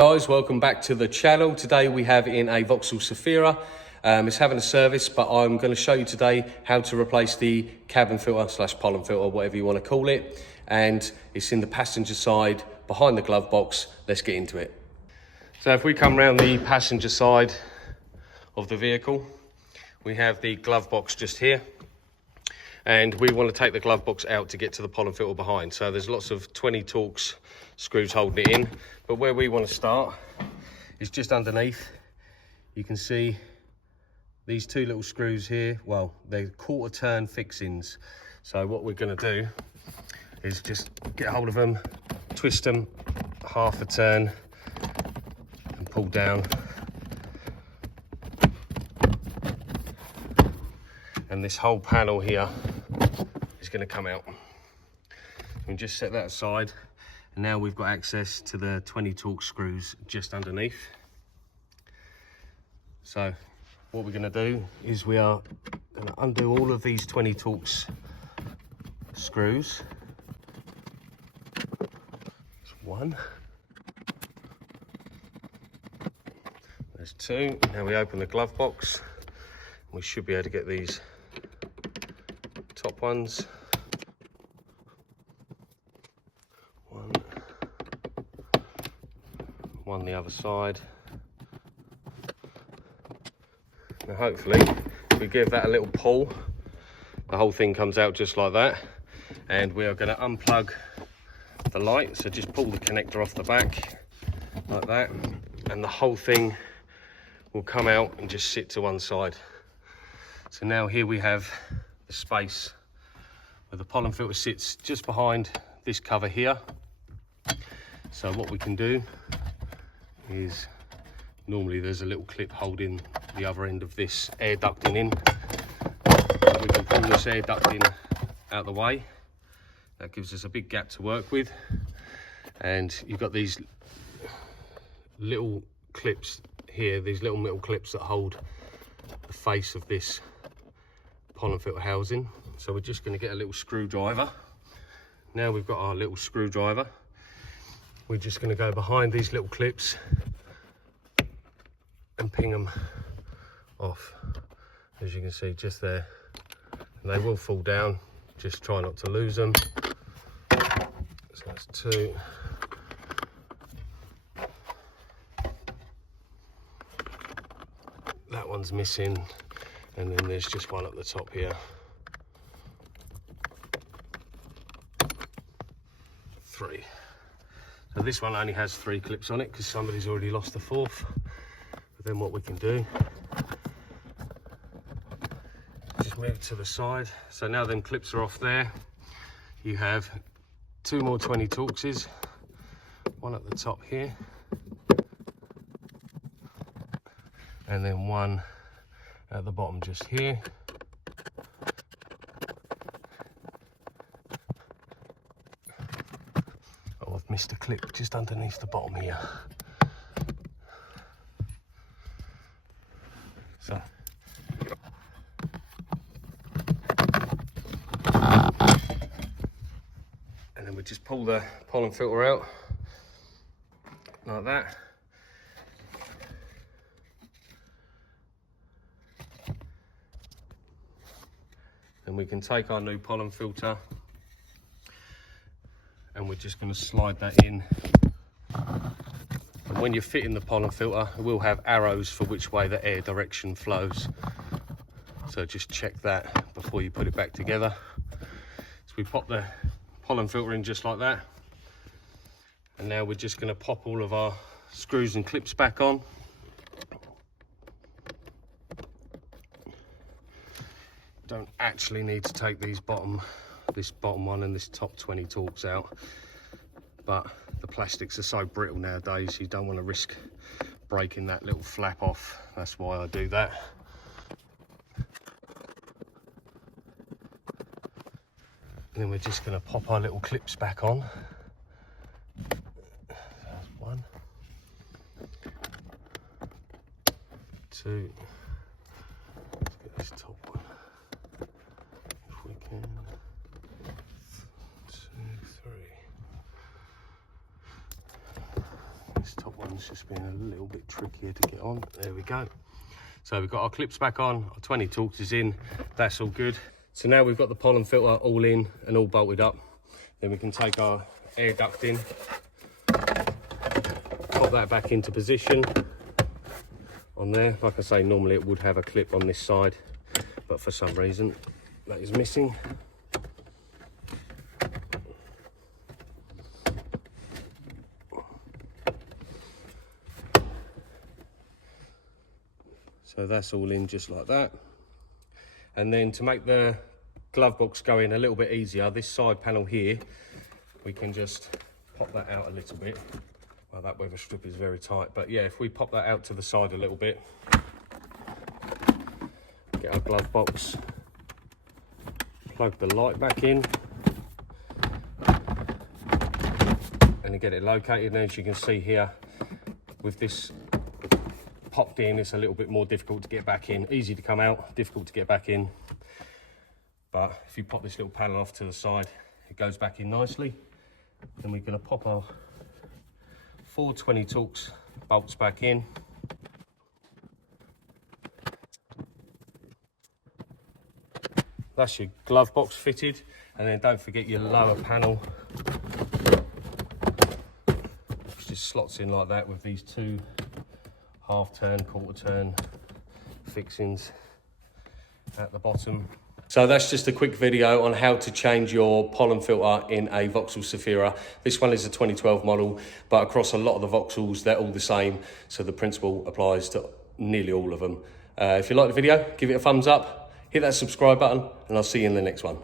Guys, welcome back to the channel. Today we have in a Vauxhall Zafira. It's having a service, but I'm going to show you today how to replace the cabin filter / pollen filter, whatever you want to call it. And it's in the passenger side behind the glove box. Let's get into it. So if we come around the passenger side of the vehicle, we have the glove box just here. And we want to take the glove box out to get to the pollen filter behind. So there's lots of 20 Torx screws holding it in. But where we want to start is just underneath. You can see these two little screws here. Well, they're quarter turn fixings. So what we're going to do is just get hold of them, twist them half a turn and pull down. And this whole panel here is going to come out. We just set that aside, and now we've got access to the 20 Torx screws just underneath. So what we're going to do is we are going to undo all of these 20 Torx screws. There's one. There's two. Now we open the glove box. We should be able to get these top ones. One the other side. Now hopefully if we give that a little pull, the whole thing comes out just like that. And we are going to unplug the light, so just pull the connector off the back like that, and the whole thing will come out and just sit to one side. So now here we have the space where the pollen filter sits just behind this cover here. So what we can do is, normally there's a little clip holding the other end of this air ducting in. We can pull this air ducting out the way. That gives us a big gap to work with. And you've got these little clips here, these little metal clips that hold the face of this pollen filter housing. So we're just going to get a little screwdriver. Now we've got our little screwdriver, we're just going to go behind these little clips and ping them off, as you can see just there. And they will fall down, just try not to lose them. So that's two. That one's missing, and then there's just one at the top here. Three. So this one only has 3 clips on it because somebody's already lost the fourth. But then what we can do, just move to the side. So now them clips are off there. You have 2 more 20 Torxes, one at the top here, and then one at the bottom just here. Oh, I've missed a clip just underneath the bottom here. So and then we just pull the pollen filter out like that. Then we can take our new pollen filter and we're just going to slide that in. And when you're fitting the pollen filter, it will have arrows for which way the air direction flows. So just check that before you put it back together. So we pop the pollen filter in just like that. And now we're just going to pop all of our screws and clips back on. Don't actually need to take this bottom one and this top 20 Torx out, but the plastics are so brittle nowadays, you don't want to risk breaking that little flap off. That's why I do that. And then we're just going to pop our little clips back on. That's 1, 2, let's get this top one if we can. 2, 3. This top one's It's just been a little bit trickier to get on. There we go. So we've got our clips back on, our 20 Torx is in, that's all good. So now we've got the pollen filter all in and all bolted up. Then we can take our air duct in, pop that back into position on there. Like I say, normally it would have a clip on this side, but for some reason that is missing. So that's all in just like that. And then to make the glove box go in a little bit easier, this side panel here, we can just pop that out a little bit. Well, that weather strip is very tight, but yeah, if we pop that out to the side a little bit, get our glove box, plug the light back in, and get it located. And as you can see here, with this popped in, it's a little bit more difficult to get back in. Easy to come out, difficult to get back in. But if you pop this little panel off to the side, it goes back in nicely. Then we're going to pop our 420 Torx bolts back in. That's your glove box fitted. And then don't forget your lower panel, which just slots in like that with these two half turn, quarter turn fixings at the bottom. So that's just a quick video on how to change your pollen filter in a Vauxhall Zafira. This one is a 2012 model, but across a lot of the Vauxhalls, they're all the same. So the principle applies to nearly all of them. If you like the video, give it a thumbs up, hit that subscribe button, and I'll see you in the next one.